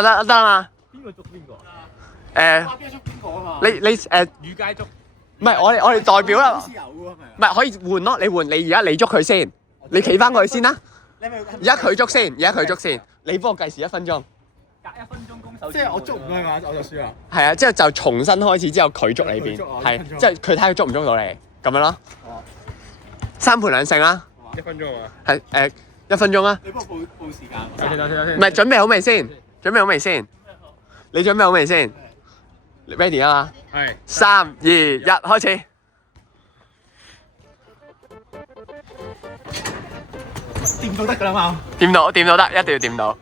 得嘛？邊個捉邊個？誒，你與街捉。唔係我哋代表啦。唔係可以換咯，你而家捉佢先，你企翻過去先啦。而家佢捉先，你幫我計時1分鐘。隔1分鐘攻守。即係我捉唔到佢嘛，我就輸啦。係啊，之後就重新開始，之後佢捉你邊，係即係佢睇佢捉唔捉到你，咁樣咯。3盤2勝啦。1分鐘啊嘛。係1分鐘啊。你幫我報時間。等先。唔係準備好未先？你準備好未先 ？Ready 啊嘛？係。3、2、1，開始。掂到得㗎啦嘛。掂到得，一定要掂到。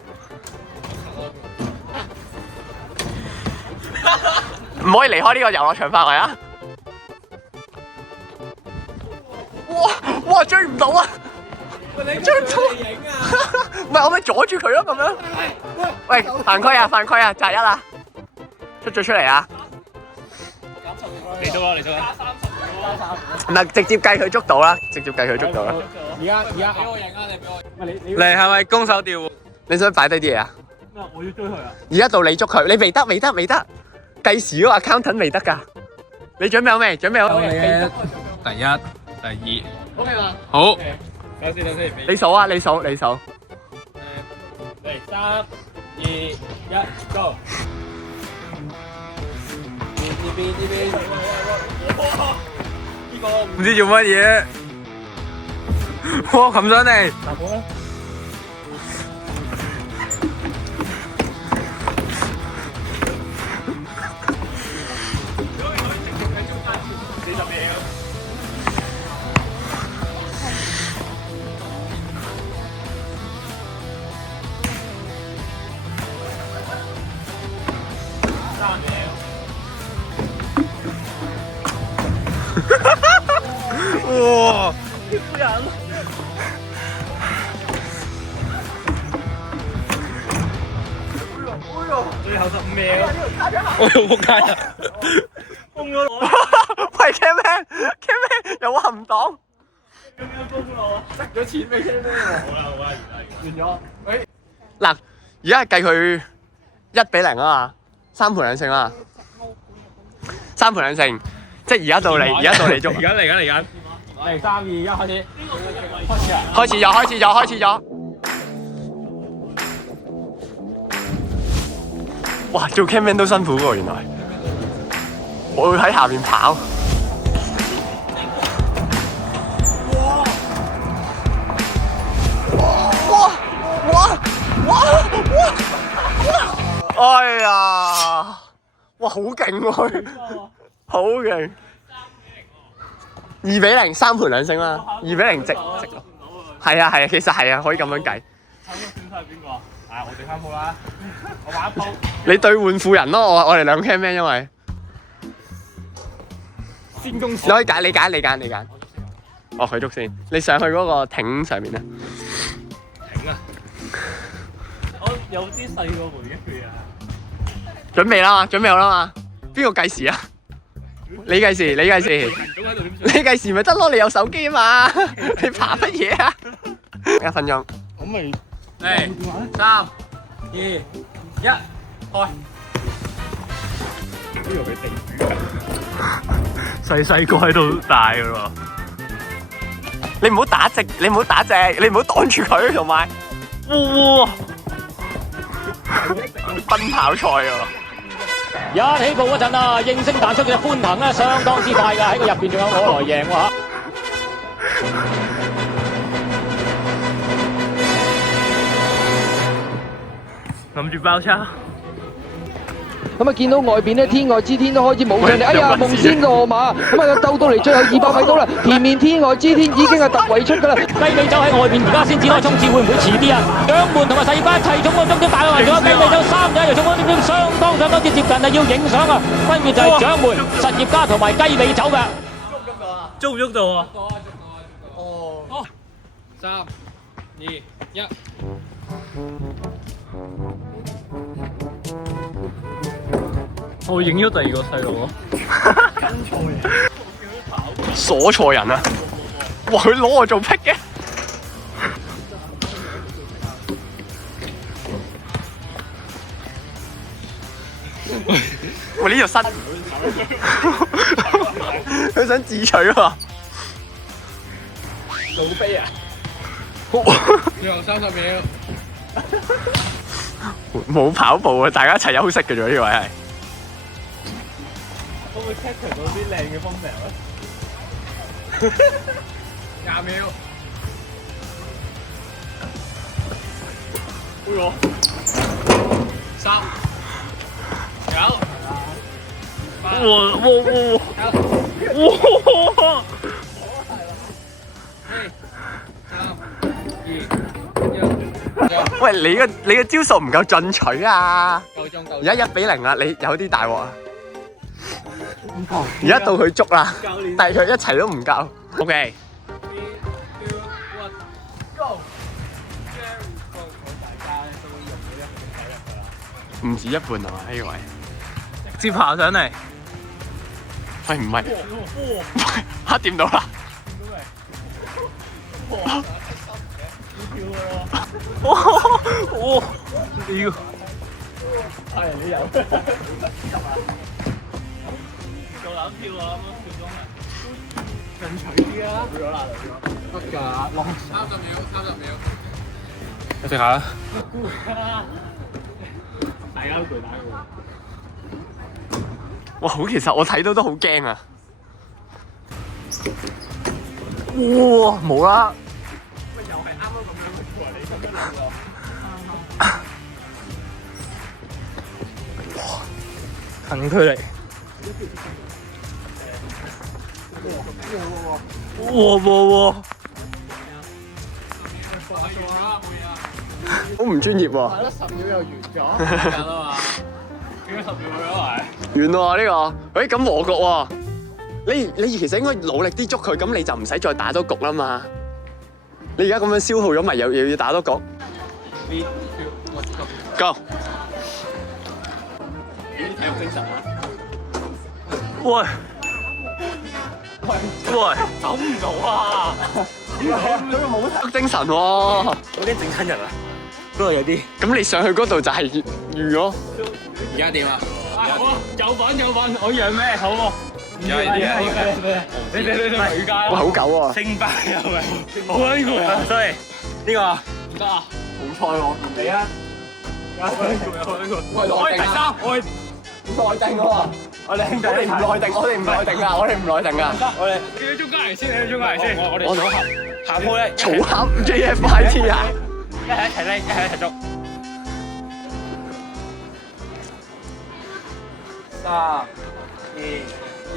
唔可以離開呢個遊樂場範圍啊！哇，追唔到啊！追唔到！唔係我咪阻住佢咯，咁樣。喂，犯規啊！擇一啊！出咗出嚟啊！嚟到啦！唔係直接計佢捉到啦，而家俾我贏啊！你俾我。你係咪攻守調換？你想擺低啲嘢啊？我要追佢啊！而家到你捉佢，你未得。計時嗰個 accountant 未得㗎。你準備好未？準備好。第一、第二。OK 嘛？好。等先。你數啊！你數。嚟3、2、1 ，Go！ 呢邊。呢個唔知做乜嘢。哇！擒上嚟。大波啦！哇！不然了。最後15秒。我又仆街啊！封咗我。喂 ，Camman 又話唔擋。咁樣封咗我，得咗錢俾 Camman。好啦，完咗。喂，嗱，而家係計佢1-0啊嘛，3盤2勝啊。3盤2勝，即係而家到你捉。嚟緊。嚟3、2、1，開始。開始咗。哇，做 camman 都辛苦喎，原來。我會喺下面跑。哇！哎呀！哇，好勁喎佢，好勁。2-0，3盤2勝啦，2-0直咯。係啊，其實係啊，可以咁樣計。參賽選手係邊個？我哋3鋪啦，我玩一鋪。你兌換婦人咯，我哋兩 camman 因為。先攻。你可以揀，你揀。哦，佢捉先，你上去嗰個艇上面啊。艇啊！我有啲細個回憶嘅啊。準備好啦嘛？邊個計時啊？你計時。你計時咪得咯，你有手機啊嘛？你爬乜嘢啊？1分鐘。咁咪嚟3、2、1，開。呢度俾地主啊！細個喺度大噶喎。你唔好打直，你唔好擋住佢，同埋，哇！奔跑賽喎。一起步嗰陣啊，應聲彈出嘅歡騰咧，相當之快㗎，喺個入邊仲有我來贏喎嚇。諗住包抄。咁啊，見到外邊咧，天外之天都開始冇上嚟，哎呀，夢仙羅馬，咁啊，鬥到嚟最後200米到啦，前面天外之天已經係突圍出㗎啦，雞尾酒喺外邊，而家先展開衝刺，會唔會遲啲啊？掌門同埋實業家一齊衝個終點大嘅環，仲有雞尾酒3仔又衝個終點，相當之接近啊，要影相啊，分別就係掌門、實業家同埋雞尾酒嘅。捉唔捉到啊？哦。 3、2、1。我影咗第2個細路咯。鎖錯人啊！哇，佢攞我做癖嘅。喂，呢度塞，佢想自取喎。老飛啊！最後30秒。冇跑步啊，大家一齊休息嘅啫，呢位係。可唔可以 capture 到啲靚嘅風苗咧？20秒。哎呦！3、9、8、哇！ 喂，你嘅招數唔夠進取啊！夠鐘夠。而家1-0啦，你有啲大鑊啊！而家到佢捉啦，但係佢一齊都唔夠。OK。唔止一半啊嘛，呢位。直接爬上嚟。喂，唔係。嚇掂到啦！哇！屌！係你有。夠膽跳啊！啱啱跳中啦。進取啲啊！跳咗啦，得㗎，30秒。休息下啦。大家都攰打嘅哇！好，其實我睇到都好驚啊！哇！冇啦！喂，又係啱啱咁樣嘅喎，你咁樣諗喎。近距離。哇！好唔專業喎！係咯，10秒又完咗。時間啊嘛，幾多10秒咗係？完喎呢個，咁和局喎。你其實應該努力啲捉佢，咁你就唔使再打多局啦嘛。你而家咁樣消耗咗，咪又要打多局 ？Go！ 體育精神啊！喂！走唔到啊！佢冇體育精神喎。我驚整親人啊！嗰度有啲。咁你上去嗰度就係預咗。而家點啊？有份，我讓咩好喎？有啲你回家哇，好狗喎！升班又咪好辛苦啊！所以呢個唔得啊！好彩喎，你啊！我係第3，我係內定喎。我哋唔內定啊！我哋你去中間嚟先，我哋組合下鋪咧草盒 JFIT 啊！一齊咧，一齊捉。 3、2、1。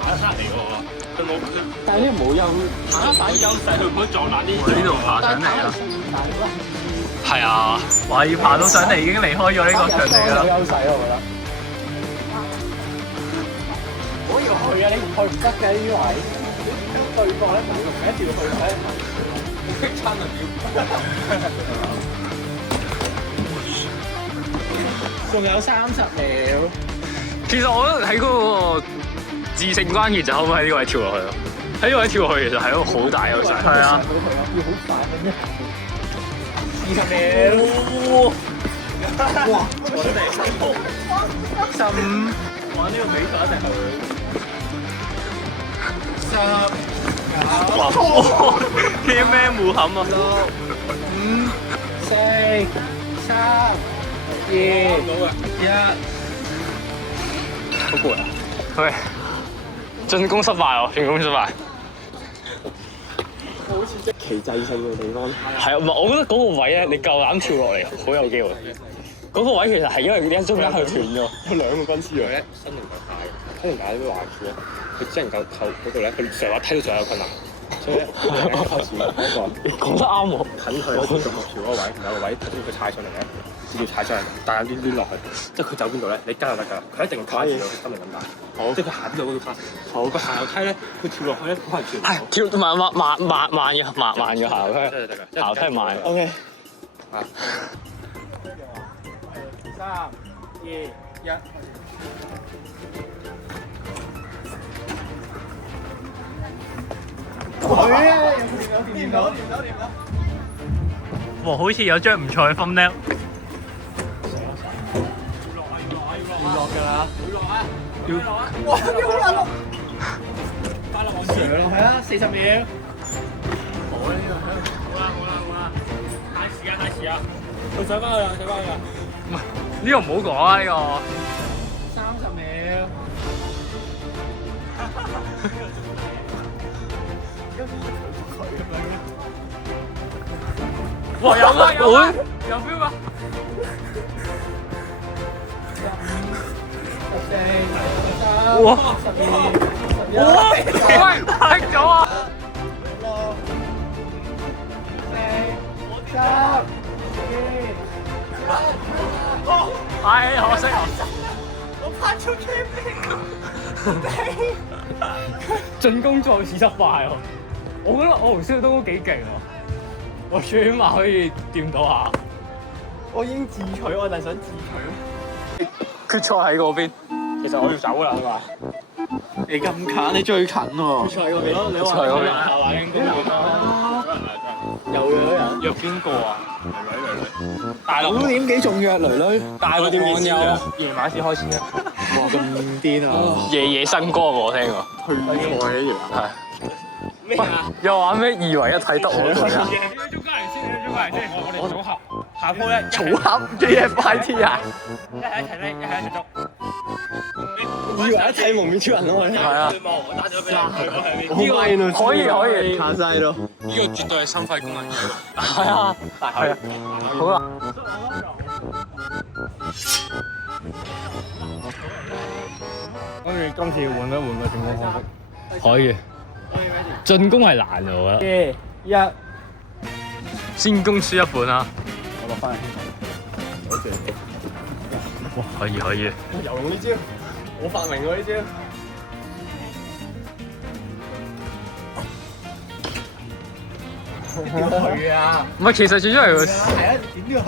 爬得嚟喎，佢冇，但係呢冇優勢，佢唔可以撞爛啲。呢度爬上嚟啦。係啊，話要爬到上嚟已經離開咗呢個場地啦。有優勢啊，我覺得。我要去啊！你唔去唔得嘅呢啲位。對過咧，同一條去咧，激親啊屌！仲有30秒。其實我覺得喺嗰個致勝關鍵就可唔可以喺呢個位跳落去咯？喺呢個位跳落去其實係一個好大優勢。係啊。要好快嘅20秒。哇！15。哇！呢個比賽一定係會。10、哇！K-Man 互冚啊5、4、3、2、1。好攰啊！喂，進攻失敗喎，進攻失敗。好似即旗制性嘅地方。係啊，唔係我覺得嗰個位咧，你夠膽跳落嚟，好有機會。嗰個位其實係因為你喺中間佢斷咗。有2個軍師喎。新年大牌，新年大呢個壞處咧，佢只能夠靠嗰度咧，佢成日梯都仲有困難。所以咧，開始嗰個講得啱喎，近佢嗰個獨木橋嗰個位，有個位睇到佢踩上嚟咧，要踩上嚟，但係攣落去，即係佢走邊度咧，你跟就得㗎啦，佢一定卡住咗，佢心靈咁大。好，即係佢下邊度嗰度卡。好，佢下樓梯咧，佢跳落去咧，可能跳。跳慢嘅下樓梯，下樓梯慢。OK。啊。3、2、1。哇！好似有張唔錯嘅 thumbnail。啊？要落啊！哇！呢好難落。快落上落去啊！40秒。好啦，太遲啊！佢上翻去啦，唔係呢個唔好講啊，呢個。30秒。哇！有啊！有 feel 啊！哇！哇！喂，剔咗啊！4、3、2、可惜我拍咗 cam 進攻再次失敗喎！我覺得我同蕭都幾勁喎，我最起碼可以掂到下。我已經自取，我就係想自取。決賽喺嗰邊，其實我要走啦，係嘛？你咁近，你最近喎。決賽嗰邊，你話係嘛？應該有人。約邊個啊？女。大陸9點幾仲約女？大陸點網友夜晚先開始啊！哇，咁癲啊！夜新歌我聽過。去邊個呢條？係。咩啊？又話咩2為1睇得我嗰個啊？中間嚟先，我哋組合。下鋪咧，組合 JFIT 啊！一係一齊咧，一係一齊捉。2為1睇蒙面超人咯，我哋係啊。我打咗俾你。呢個可以卡晒咯。呢個絕對係心肺功能嘅。係啊，係啊。好啦。跟住今次換個進攻方式。可以。進攻係難嘅，我覺得。1、先攻輸1本啊！我落翻嚟。好謝。哇！可以。又用呢招，我發明喎呢招。點去啊？唔係，其實最主要係個。係啊，點都要去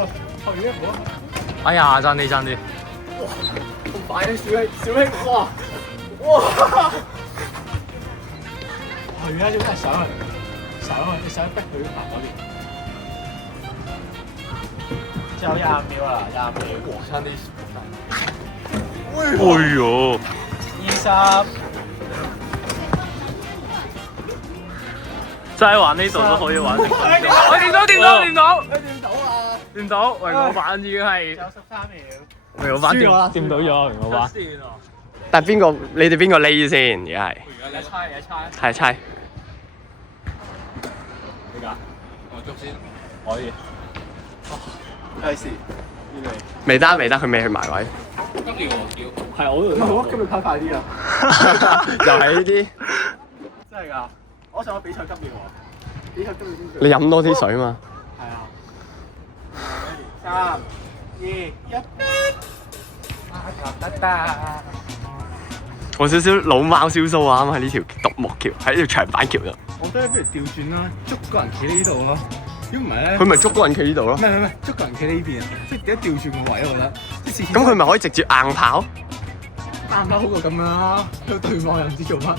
一步。哎呀，爭啲。哇！咁快嘅小兄，哇！去啊！點解上啊？你想逼佢埋嗰邊？之後25秒啦，25秒。哇！差啲。哎呦！20。齋玩呢度都可以玩。我掂到！掂到！喂，我板已經係。仲有13秒。喂，我板掂到咗，我板。但邊個？你哋邊個匿先？而家係。而家猜。係猜。呢個？我捉先。可以。計時。未得，佢未去埋位。急尿喎，叫。係我都。唔好，今日跑快啲啊！又係呢啲。真係㗎！我上個比賽急尿喎。比賽急尿先。你飲多啲水嘛？係啊。3、2、1。我少少老貓燒鬚啊！啱喺呢條獨木橋，喺呢條長板橋度。我覺得不如調轉啦，捉個人企呢度咯。如果唔係咧，佢咪捉個人企呢度咯。唔係，捉個人企呢邊啊！即係點解調轉個位？我覺得。咁佢咪可以直接硬跑？硬跑好過咁樣啦，喺度對望又唔知做乜。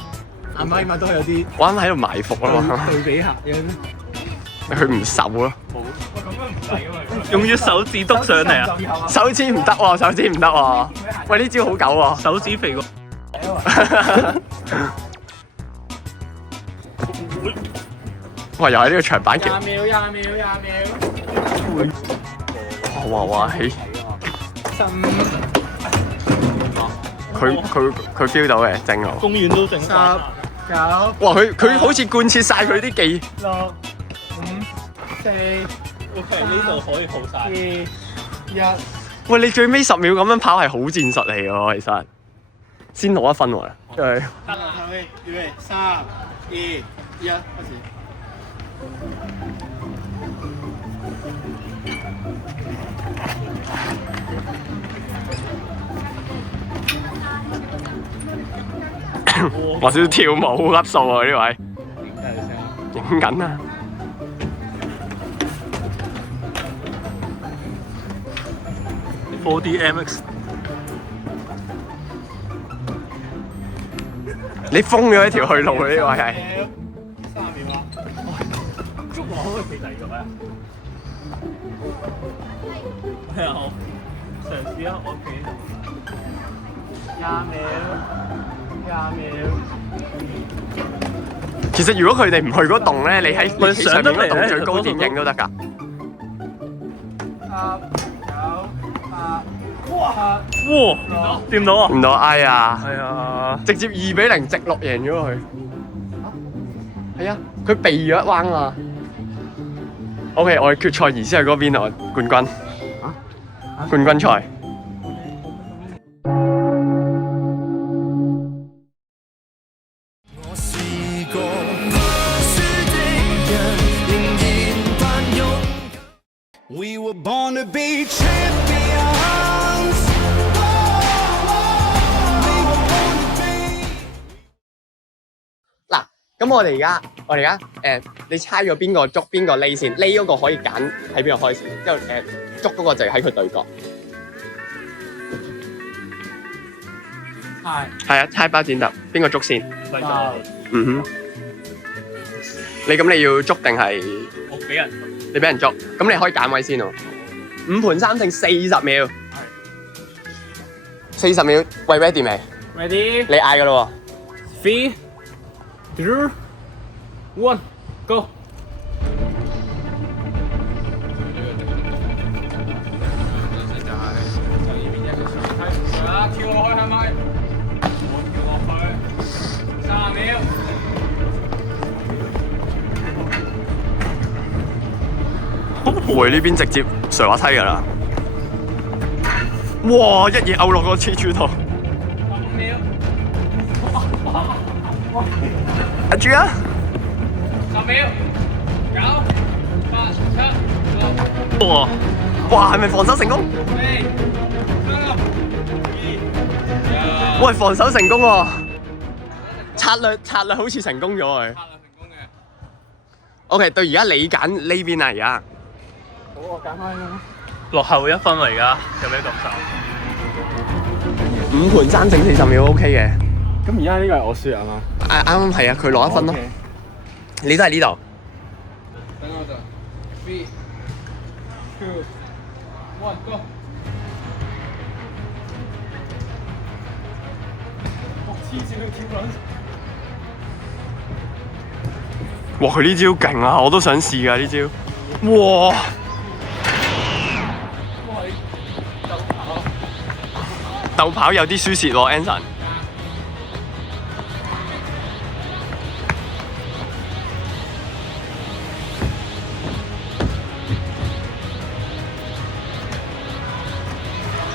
硬跑起碼都係有啲。我啱喺度埋伏啊嘛。對比下有咩？佢唔手咯。喂，咁樣唔使㗎嘛。用隻手指篤上嚟啊！手指唔得喎，喂，呢招好狗喎。手指肥過。哇！又係呢個長板橋。20秒。哇！起。佢 feel 到嘅，正喎。公園都正。10、9。哇！佢好似貫徹晒佢啲技。6、5、4。OK，呢度可以好晒。2、1。喂！你最尾10秒咁樣跑係好戰術嚟嘅喎，其實。先攞1分喎。對。得啦，預備3、2、1，開始。我少少跳舞級數喎呢位。影緊啊！4DMX。你封咗一條去路呢位係。3秒啊！捉我可唔可以企第二個位啊？係啊，好。嘗試啊，我企。其實如果佢哋唔去嗰棟咧，你喺上面嗰棟最高點影都得㗎。哇！掂到啊！唔到，哎呀！係啊！直接2-0直落贏咗佢。係啊，佢避咗一彎啊。OK， 我哋決賽儀先去嗰邊啊，冠軍。冠軍賽。We were born to be champions. We were born to be. 嗱，咁我哋而家你猜咗邊個捉邊個匿先？匿嗰個可以揀喺邊度開始，之後捉嗰個就喺佢對角。係啊，猜包剪揼，邊個捉先？嗯哼。你要捉定係？我俾人。你俾人捉，咁你可以揀位先喎。5盤3勝40秒。40秒，喂 ready 未 Ready？ 你嗌㗎咯喎。3、2、1，Go！跳落去係咪？我跳落去，30秒。喂，呢邊直接上滑梯㗎啦！哇，一嘢勾落個蜘蛛度。15秒。阿豬啊！10秒。9、8、7、6。哇！哇，係咪防守成功？ 4、3、2、1。喂，防守成功喎！策略好似成功咗佢。策略成功嘅。OK， 對，而家你揀呢邊啊，而家。好，我揀開啦。落後1分喎，而家有咩感受？5盤3勝40秒 OK 嘅。咁而家呢個係我輸啊嘛？啱係啊，佢攞1分咯。你都喺呢度。等我陣。3、2、1，Go！我黐線佢跳撚！哇！佢呢招勁啊，我都想試㗎呢招。哇！鬥跑有啲輸蝕喎 ，Anson。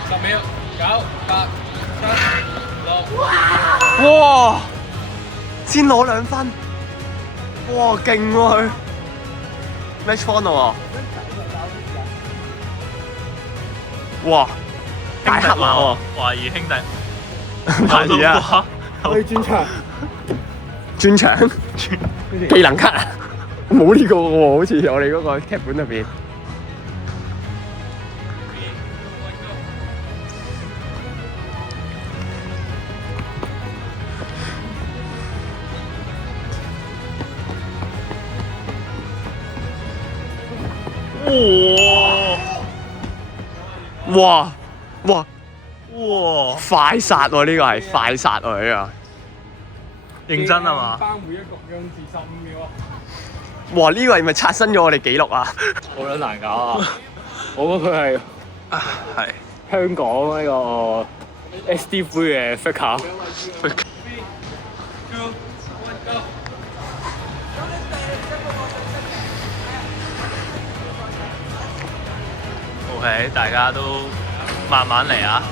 10秒，9、8、7、6。哇！先攞2分。哇！勁喎佢 ，match point 喎。哇！大黑馬喎，懷疑兄弟，懷疑啊！去專場，專場技能卡冇呢個喎，好似我哋嗰個劇本入邊。哇！哇！哇！快殺喎，呢個係快殺喎呢認真係嘛？返回一局用時15秒啊！個。哇！呢個係咪刷新咗我哋紀錄啊？好撚難搞啊！我覺得佢係香港呢個 SD3 嘅 Faker。OK， 大家都慢慢嚟啊！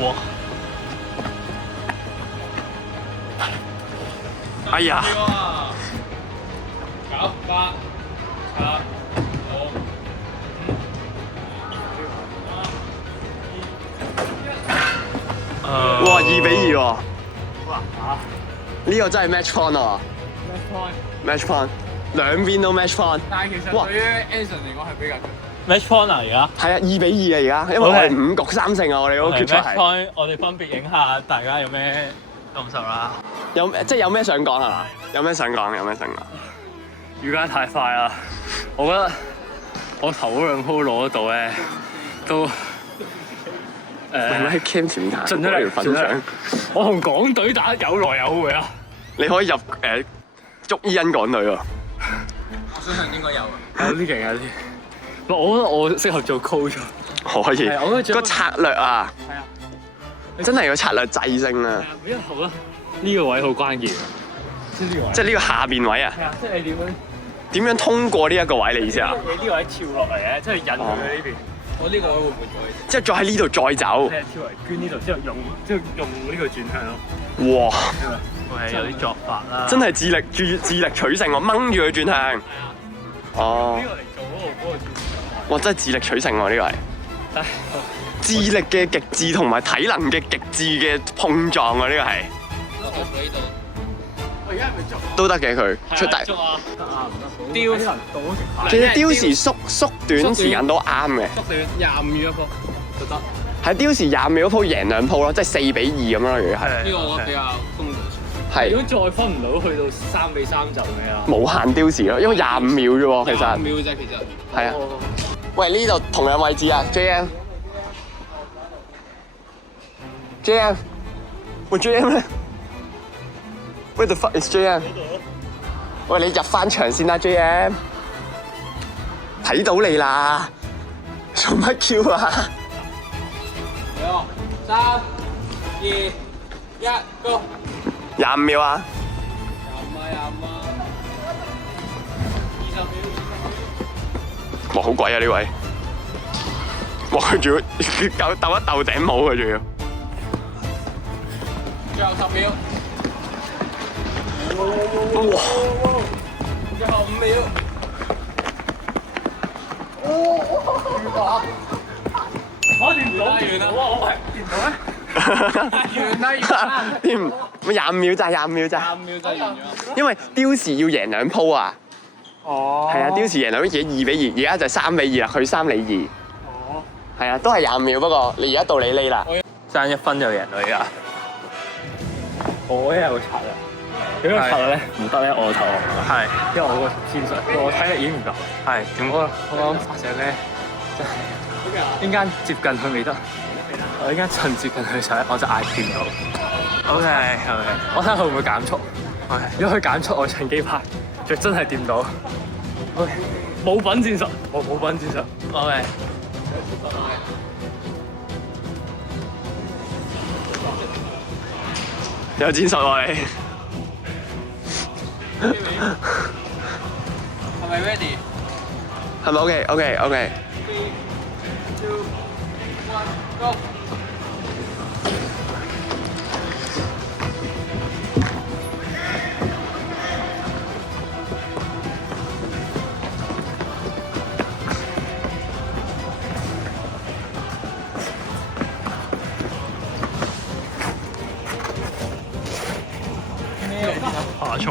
哇！哎呀！9、8、7、哇！2-2喎！呢個真係 match point 啊 ！match point，兩邊都 match point。但係其實對於 Anson 嚟講係比較 match point 啊而家。係啊，2-2啊而家，因為我哋5局3勝啊，我哋嗰個決賽 match 係。point，我哋分別影下大家有咩感受啦。即係有咩想講係嘛？有咩想講？有咩想講？瑜伽太快啦！我覺得我頭嗰兩鋪攞得到咧，都喺 cam 前面彈，盡咗力分享。我同港隊打有來有回啊！你可以入捉伊恩港隊喎。我相信應該有啊。有啲勁有啲。我覺得我適合做 coach。可以係我覺得最個策略啊，係啊，真係個策略制勝啊！因為好啦，呢個位好關鍵。即係呢個位。即係呢個下邊位啊，係啊，即係你點樣通過呢一個位？你意思啊？你呢個位跳落嚟嘅，即係引佢喺呢邊。我呢個位會唔會即係再喺呢度再走。係啊，跳嚟捐呢度，之後用呢個轉向咯。哇！係有啲作法啦。真係智力取勝喎，掹住佢轉向。哦呢，個嚟做嗰個轉向。哇！真係智力取勝喎，呢個係。唉，智力嘅極致同埋體能嘅極致嘅碰撞啊！呢個係我做呢度。我而家係咪捉？都得嘅佢出大。捉啊！得啊，唔得。雕神到極限。其實雕時縮短時間都啱嘅。縮短25秒一波就得。係雕時25秒嗰鋪贏2鋪咯，即係4-2咁咯，如果係。呢個我覺得比較公道。係如果再分唔到，去到3-3就咩啊？無限雕時咯，因為25秒啫喎，其25實。秒啫，其實。係啊。喂，呢度同樣位置啊，JM。JM。喂，JM 咧？Where the fuck is JM？喂，你入翻場先啦，JM。睇到你啦，做乜 Q 啊？ 3、2、1，Go！ 25秒啊！ 25啊！20秒。哇，好貴啊呢位！哇，佢仲要鬥一鬥頂帽，佢仲要。最後10秒。哇！最後5秒。我掂唔到，完啦！哇！我係掂到咩？完啦！添25秒咋，25秒咋。 25秒就完咗。因為雕時要贏2鋪啊。哦。係啊，雕時贏2鋪，而家2-2，而家就3-2啦，佢3-2。哦。係啊，都係25秒，不過你而家到你呢啦。爭1分就贏啦！而家。我有個策略。如果個策略咧唔得咧，我就投降啦。係。因為我個戰術，我體力已經唔夠。係。點我諗發射咧，真係。應間接近佢未得，我應間趁接近佢嘅時候咧，我就嗌掂到。OK，我睇下佢會唔會減速。如果佢減速，我趁機拍，就真係掂到。OK，冇品戰術，我冇品戰術。OK。有戰術喎你。係咪 ready？係咪 OK？ 3、2、1，Go！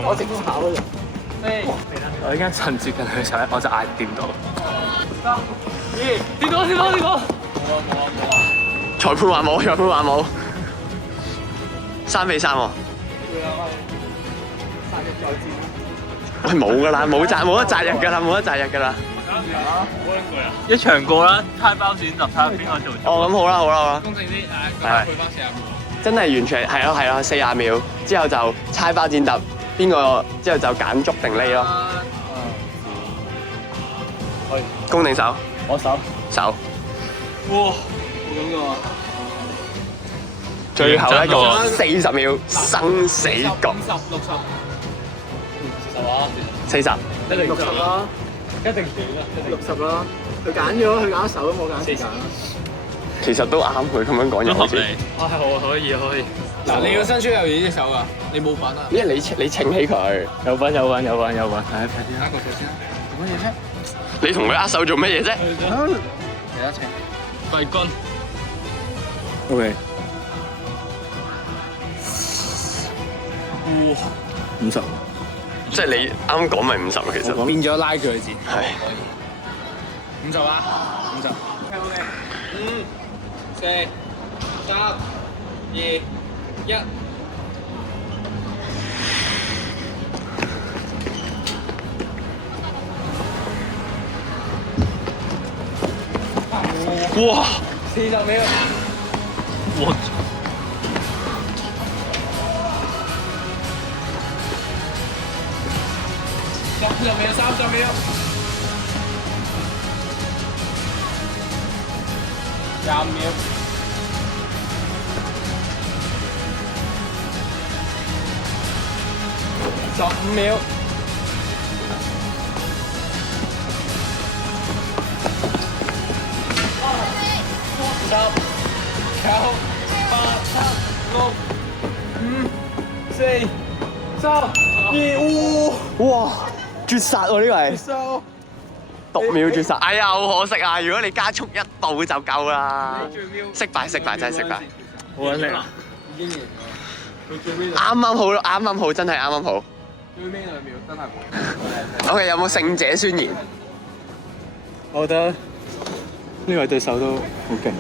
我直接跑嗰度。我依家趁接近佢嘅時候咧，我就嗌掂到。掂到！裁判話冇。3-3喎。喂，冇㗎啦，冇得擇日㗎啦。一場過啦，猜包剪揼睇下邊個做。哦，咁好啦。公正啲，係配翻40秒。真係完全係咯，40秒之後就猜包剪揼，邊個之後就揀捉定匿咯。攻定守？我手。守。哇！冇咁㗎喎。最後一個40秒生死局。 50、60。40。一定60啦，一定短啦，60啦。佢揀咗手都冇揀時間。其實都啱佢咁樣講又好似。好啊，可以。嗱，你個伸出有2隻手㗎，你冇品啊？因為你稱起佢。有品。係啊，快啲。打一個手先啦。做乜嘢啫？你同佢握手做乜嘢啫？其他請。揮軍。 OK。哇50。即係你啱講咪50咯，其實。變咗拉鋸戰。係。50啊，50。OK， 5、4、3、2、1。哇40秒。我30秒，30秒。25秒。15秒。10、9、8、7、6、5、4、3、2、哇絕殺喎呢個係收。6秒絕殺，哎呀好可惜啊！如果你加速1度就夠啦，失敗真係失敗，好撚靚啊！已經贏啦。佢最尾啱啱好咯，啱啱好真係啱啱好。最尾2秒真係冇。 OK， 有冇勝者宣言？我覺得呢位對手都好勁。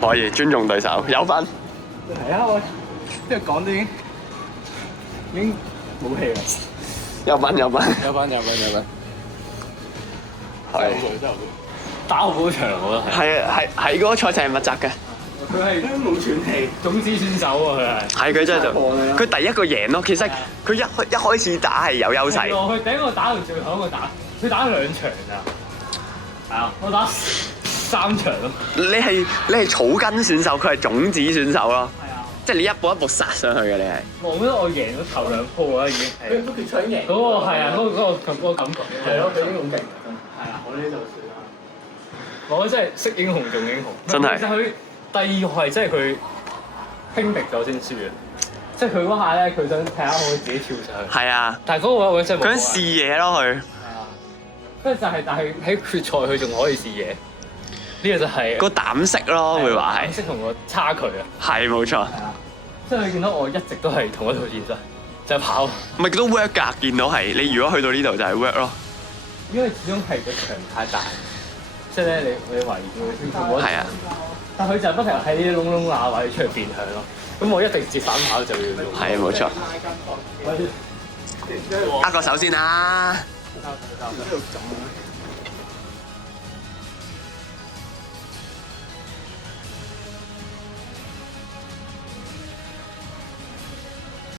可以尊重對手，有分。係啊，我即係講都已經冇氣啦。有分。有分。係打好嗰場我覺得係。係嗰個賽程係密集嘅。佢係冇喘氣。種子選手啊，佢係。係佢真係佢第一個贏咯。其實佢一開始打係有優勢。佢第一個打到最後一個打，佢打咗2場咋。係啊，我打3場咯。你係草根選手，佢係種子選手咯。係啊。即係你一步一步殺上去嘅，你係。我覺得我贏咗頭2鋪啦，已經係。佢決賽贏。嗰個係啊，嗰個感覺。係咯，佢已經好勁。係啊，我呢度算啦。我真係識英雄重英雄。真係其實佢第2個係真係佢輕敵咗先輸嘅，即係佢嗰下咧，佢想睇下可唔可以自己跳上去。係啊。但係嗰個位真係冇。佢想試嘢咯，佢。係啊。跟住但係喺決賽佢仲可以試嘢，呢個就係個膽識咯，會話係。膽識同個差距啊。係冇錯。係啊。即係你見到我一直都係同一套戰術，就係跑。唔係都 work 㗎，見到係你如果去到呢度就係 work 咯。因為始終係個場太大，即係咧你圍住佢冇得。係啊。但佢就不停喺啲窿窿罅位出嚟變向咯。咁我一定接反跑就要用。係冇錯。握個手先啦。